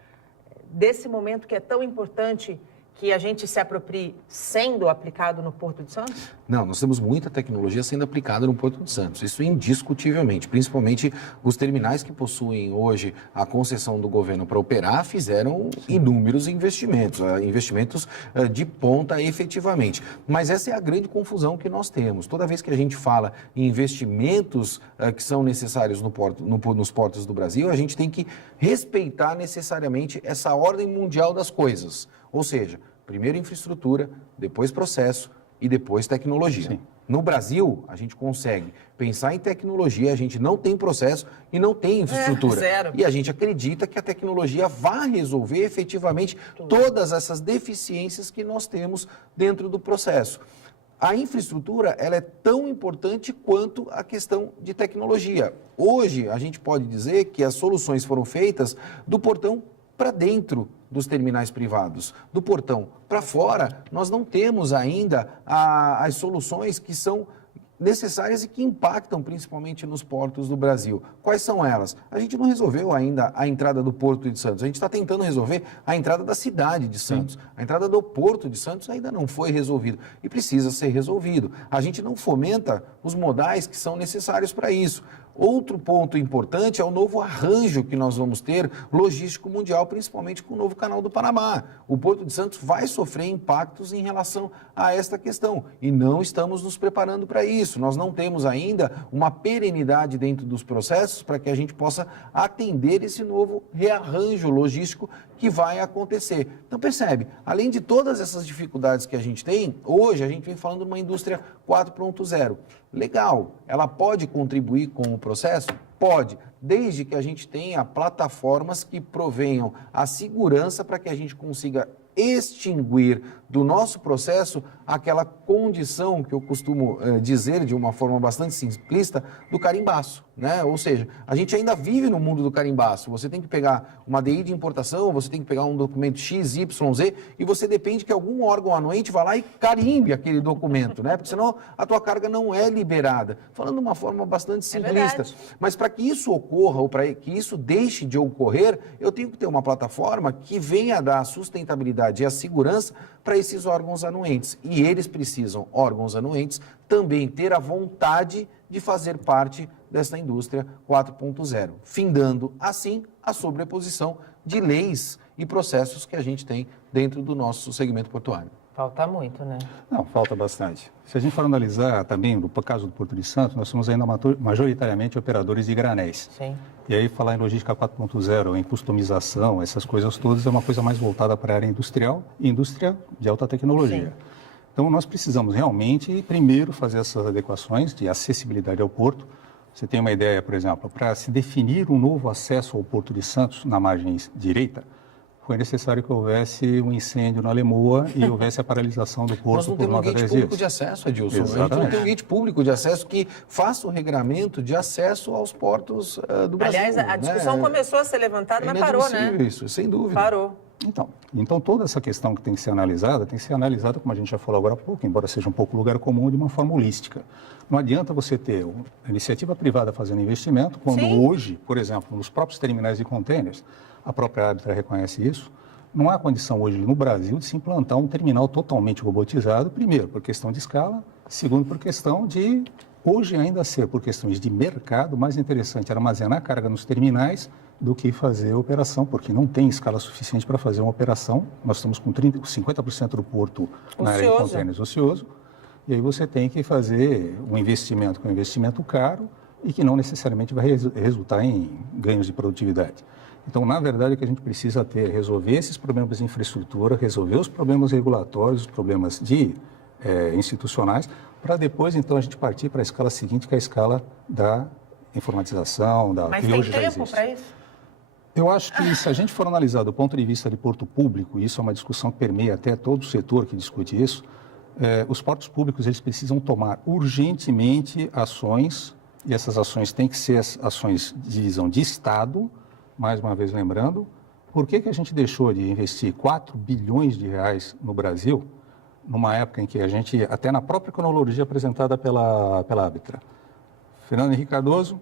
desse momento que é tão importante que a gente se aproprie sendo aplicado no Porto de Santos? Não, nós temos muita tecnologia sendo aplicada no Porto de Santos, isso indiscutivelmente, principalmente os terminais que possuem hoje a concessão do governo para operar fizeram inúmeros investimentos, investimentos de ponta efetivamente. Mas essa é a grande confusão que nós temos. Toda vez que a gente fala em investimentos que são necessários nos portos do Brasil, a gente tem que respeitar necessariamente essa ordem mundial das coisas, ou seja, primeiro infraestrutura, depois processo e depois tecnologia. Sim. No Brasil, a gente consegue pensar em tecnologia, a gente não tem processo e não tem infraestrutura. Zero. E a gente acredita que a tecnologia vai resolver efetivamente todas essas deficiências que nós temos dentro do processo. A infraestrutura, ela é tão importante quanto a questão de tecnologia. Hoje, a gente pode dizer que as soluções foram feitas do portão para dentro dos terminais privados. Do portão para fora, nós não temos ainda as soluções que são necessárias e que impactam principalmente nos portos do Brasil. Quais são elas? A gente não resolveu ainda a entrada do Porto de Santos. A gente está tentando resolver a entrada da cidade de Santos. Sim. A entrada do Porto de Santos ainda não foi resolvido e precisa ser resolvido. A gente não fomenta os modais que são necessários para isso. Outro ponto importante é o novo arranjo que nós vamos ter logístico mundial, principalmente com o novo Canal do Panamá. O Porto de Santos vai sofrer impactos em relação a esta questão e não estamos nos preparando para isso. Nós não temos ainda uma perenidade dentro dos processos para que a gente possa atender esse novo rearranjo logístico que vai acontecer. Então, percebe, além de todas essas dificuldades que a gente tem, hoje a gente vem falando de uma indústria 4.0. Legal, ela pode contribuir com o processo? Pode, desde que a gente tenha plataformas que provenham a segurança para que a gente consiga extinguir do nosso processo aquela condição que eu costumo dizer de uma forma bastante simplista do carimbaço, né? Ou seja, a gente ainda vive no mundo do carimbaço. Você tem que pegar uma DI de importação, você tem que pegar um documento X, Y, Z e você depende que algum órgão anuente vá lá e carimbe aquele documento, né? Porque senão a tua carga não é liberada. Falando de uma forma bastante simplista. Mas para que isso ocorra ou para que isso deixe de ocorrer, eu tenho que ter uma plataforma que venha dar a sustentabilidade e a segurança para esses órgãos anuentes. E eles precisam, órgãos anuentes, também ter a vontade de fazer parte dessa indústria 4.0, findando, assim, a sobreposição de leis e processos que a gente tem dentro do nosso segmento portuário. Falta muito, né? Não, falta bastante. Se a gente for analisar também, no caso do Porto de Santos, nós somos ainda majoritariamente operadores de granéis. Sim. E aí falar em logística 4.0, em customização, essas coisas todas, é uma coisa mais voltada para a área industrial e indústria de alta tecnologia. Sim. Então, nós precisamos realmente, primeiro, fazer essas adequações de acessibilidade ao porto. Você tem uma ideia, por exemplo, para se definir um novo acesso ao Porto de Santos na margem direita, foi necessário que houvesse um incêndio na Lemoa e houvesse a paralisação do porto por 9 a 10 dias. Nós não temos um guia público de acesso, Adilson. Exatamente. A gente não tem um guia público de acesso que faça o regramento de acesso aos portos do Brasil. Aliás, a discussão começou a ser levantada, mas parou, né? Isso, sem dúvida. Parou. Então, toda essa questão que tem que ser analisada, como a gente já falou agora há pouco, embora seja um pouco lugar comum, de uma forma holística. Não adianta você ter a iniciativa privada fazendo investimento, quando hoje, por exemplo, nos próprios terminais de contêineres, a própria Arbitra reconhece isso, não há condição hoje no Brasil de se implantar um terminal totalmente robotizado, primeiro, por questão de escala, segundo, por questão de, hoje ainda ser, por questões de mercado, mais interessante armazenar carga nos terminais do que fazer a operação, porque não tem escala suficiente para fazer uma operação. Nós estamos com 50% do porto na área de contêineres ocioso. E aí você tem que fazer um investimento que é um investimento caro e que não necessariamente vai resultar em ganhos de produtividade. Então, na verdade, o que a gente precisa ter é resolver esses problemas de infraestrutura, resolver os problemas regulatórios, os problemas institucionais, para depois, então, a gente partir para a escala seguinte, que é a escala da informatização, Mas que tem hoje já tempo existe. para isso? Eu acho que se a gente for analisar do ponto de vista de porto público, e isso é uma discussão que permeia até todo o setor que discute isso, os portos públicos eles precisam tomar urgentemente ações, e essas ações têm que ser ações de visão de Estado, mais uma vez lembrando, por que a gente deixou de investir 4 bilhões de reais no Brasil, numa época em que a gente, até na própria cronologia apresentada pela Arbitra, Fernando Henrique Cardoso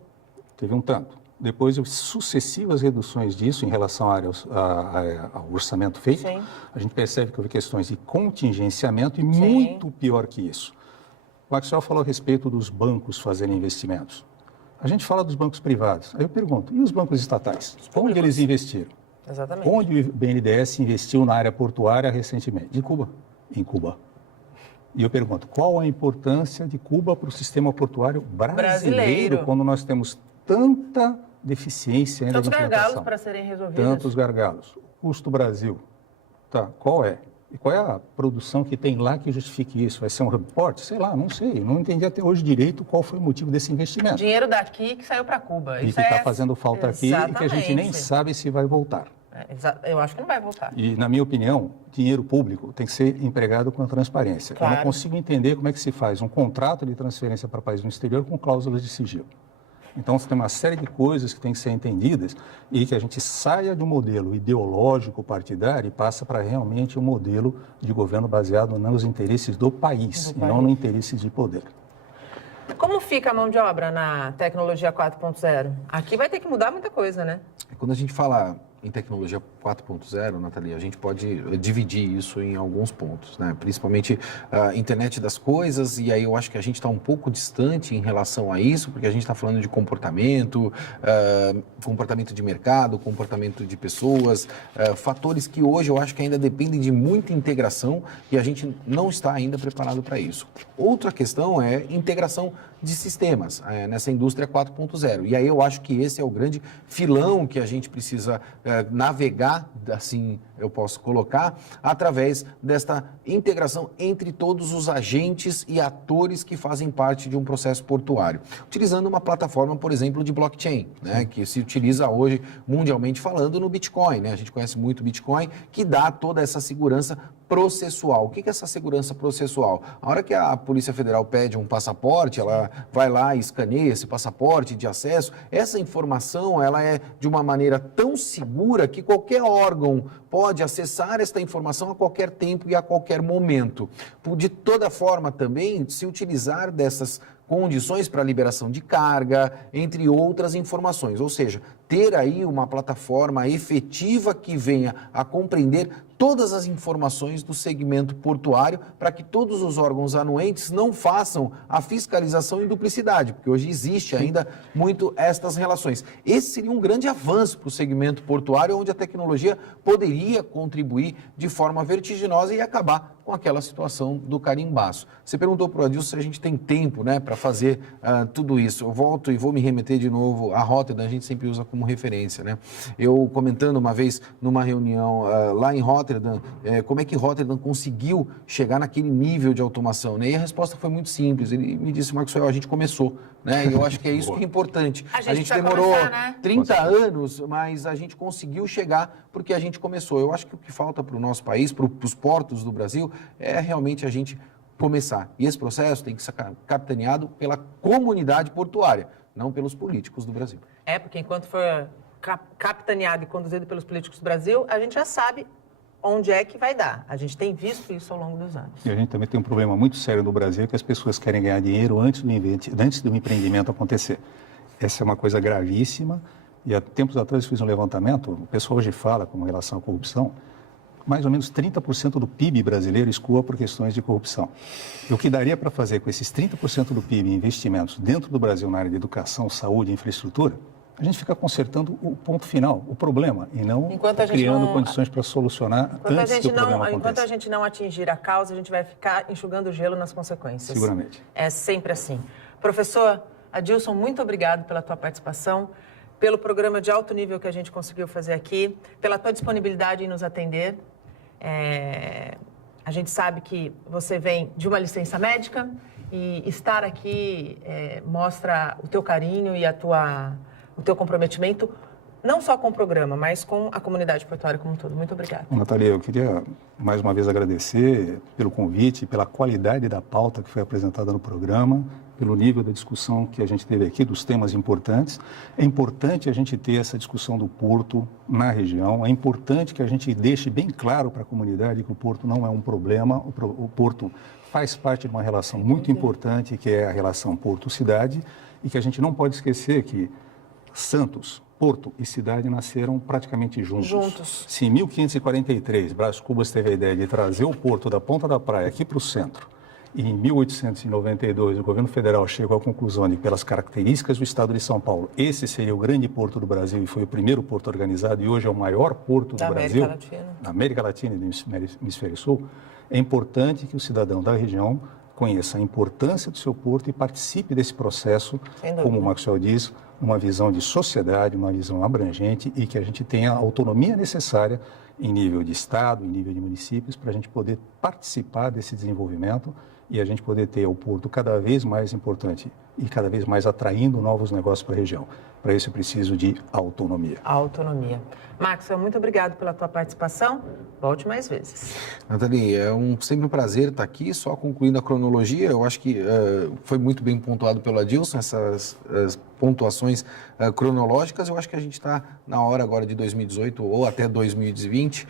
teve um tanto. Depois, sucessivas reduções disso em relação ao orçamento feito, Sim. a gente percebe que houve questões de contingenciamento e muito pior que isso. O Maxwell falou a respeito dos bancos fazerem investimentos. A gente fala dos bancos privados. Aí eu pergunto, e os bancos estatais? Onde eles investiram? Exatamente. Onde o BNDES investiu na área portuária recentemente? Em Cuba. Em Cuba. E eu pergunto, qual a importância de Cuba para o sistema portuário brasileiro quando nós temos tanta deficiência ainda Tantos de implantação? gargalos para serem resolvidos. Tantos gargalos. Custo Brasil. Tá, qual é? E qual é a produção que tem lá que justifique isso? Vai ser um report? Sei lá, não sei. Não entendi até hoje direito qual foi o motivo desse investimento. Dinheiro daqui que saiu para Cuba. E Isso que está fazendo falta aqui e que a gente nem sabe se vai voltar. Eu acho que não vai voltar. E, na minha opinião, dinheiro público tem que ser empregado com transparência. Claro. Eu não consigo entender como é que se faz um contrato de transferência para país no exterior com cláusulas de sigilo. Então, tem uma série de coisas que têm que ser entendidas e que a gente saia de um modelo ideológico partidário e passa para realmente um modelo de governo baseado nos interesses do país e não nos interesses de poder. Como fica a mão de obra na tecnologia 4.0? Aqui vai ter que mudar muita coisa, né? Quando a gente fala em tecnologia 4.0, Nathalie, a gente pode dividir isso em alguns pontos, né? Principalmente a internet das coisas, e aí eu acho que a gente está um pouco distante em relação a isso, porque a gente está falando de comportamento, comportamento de mercado, comportamento de pessoas, fatores que hoje eu acho que ainda dependem de muita integração e a gente não está ainda preparado para isso. Outra questão é integração de sistemas nessa indústria 4.0. E aí eu acho que esse é o grande filão que a gente precisa navegar, assim eu posso colocar, através desta integração entre todos os agentes e atores que fazem parte de um processo portuário. Utilizando uma plataforma, por exemplo, de blockchain, né, que se utiliza hoje, mundialmente falando, no Bitcoin, né? A gente conhece muito o Bitcoin, que dá toda essa segurança processual. O que é essa segurança processual? A hora que a Polícia Federal pede um passaporte, ela vai lá e escaneia esse passaporte de acesso, essa informação ela é de uma maneira tão segura que qualquer órgão pode acessar esta informação a qualquer tempo e a qualquer momento. De toda forma, também, se utilizar dessas condições para liberação de carga, entre outras informações. Ou seja, ter aí uma plataforma efetiva que venha a compreender todas as informações do segmento portuário para que todos os órgãos anuentes não façam a fiscalização em duplicidade, porque hoje existe ainda muito estas relações. Esse seria um grande avanço para o segmento portuário, onde a tecnologia poderia contribuir de forma vertiginosa e acabar com aquela situação do carimbaço. Você perguntou para o Adilson se a gente tem tempo, né, para fazer tudo isso. Eu volto e vou me remeter de novo a Rotterdam, a gente sempre usa como referência, né? Eu comentando uma vez numa reunião lá em Rotterdam, como é que Rotterdam conseguiu chegar naquele nível de automação, né? E a resposta foi muito simples. Ele me disse, Maxwell, a gente começou, né? E eu acho que é isso que é importante. A gente demorou começar, né? 30 anos, mas a gente conseguiu chegar porque a gente começou. Eu acho que o que falta para o nosso país, para os portos do Brasil, é realmente a gente começar. E esse processo tem que ser capitaneado pela comunidade portuária, não pelos políticos do Brasil. Porque enquanto for capitaneado e conduzido pelos políticos do Brasil, a gente já sabe onde é que vai dar. A gente tem visto isso ao longo dos anos. E a gente também tem um problema muito sério no Brasil, que as pessoas querem ganhar dinheiro antes do empreendimento acontecer. Essa é uma coisa gravíssima. E há tempos atrás eu fiz um levantamento, o pessoal hoje fala com relação à corrupção, mais ou menos 30% do PIB brasileiro escoa por questões de corrupção. E o que daria para fazer com esses 30% do PIB em investimentos dentro do Brasil na área de educação, saúde e infraestrutura, a gente fica consertando o ponto final, o problema, e não criando condições para solucionar antes que o problema aconteça. Enquanto a gente não atingir a causa, a gente vai ficar enxugando gelo nas consequências. Seguramente. É sempre assim. Professor Adilson, muito obrigado pela tua participação, pelo programa de alto nível que a gente conseguiu fazer aqui, pela tua disponibilidade em nos atender. A gente sabe que você vem de uma licença médica e estar aqui mostra o teu carinho e o teu comprometimento, não só com o programa, mas com a comunidade portuária como um todo. Muito obrigada. Natalia, eu queria mais uma vez agradecer pelo convite, pela qualidade da pauta que foi apresentada no programa, pelo nível da discussão que a gente teve aqui, dos temas importantes. É importante a gente ter essa discussão do porto na região, é importante que a gente deixe bem claro para a comunidade que o porto não é um problema, o porto faz parte de uma relação muito importante, que é a relação porto-cidade, e que a gente não pode esquecer que Santos, Porto e cidade nasceram praticamente juntos. Se em 1543 Brás Cubas teve a ideia de trazer o porto da ponta da praia aqui para o centro, e em 1892 o governo federal chegou à conclusão de que, pelas características do estado de São Paulo, esse seria o grande porto do Brasil e foi o primeiro porto organizado e hoje é o maior porto do Brasil, da América Latina e do Hemisfério Sul, é importante que o cidadão da região conheça a importância do seu porto e participe desse processo, como o Maxwell diz, uma visão de sociedade, uma visão abrangente e que a gente tenha a autonomia necessária em nível de Estado, em nível de municípios, para a gente poder participar desse desenvolvimento e a gente poder ter o porto cada vez mais importante e cada vez mais atraindo novos negócios para a região. Para isso, eu preciso de autonomia. Autonomia. Maxwell, muito obrigado pela tua participação. Volte mais vezes. Nathalie, sempre um prazer estar aqui. Só concluindo a cronologia, eu acho que foi muito bem pontuado pelo Adilson, essas pontuações cronológicas. Eu acho que a gente está na hora agora de 2018 ou até 2020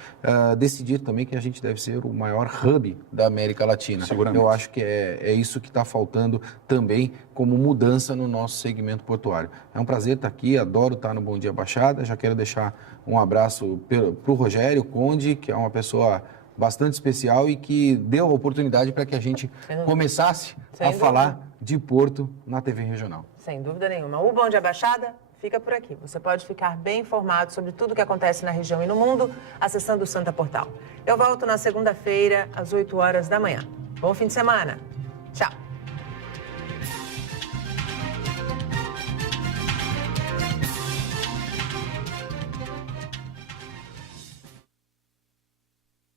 decidir também que a gente deve ser o maior hub da América Latina. Seguramente. Eu acho que é isso que está faltando também como mudança no nosso segmento portuário. É um prazer estar aqui, adoro estar no Bom Dia Baixada. Já quero deixar um abraço para o Rogério Conde, que é uma pessoa bastante especial e que deu a oportunidade para que a gente começasse a falar de Porto na TV regional. Sem dúvida nenhuma. O Bom Dia Baixada fica por aqui. Você pode ficar bem informado sobre tudo o que acontece na região e no mundo acessando o Santa Portal. Eu volto na segunda-feira, às 8 horas da manhã. Bom fim de semana. Tchau.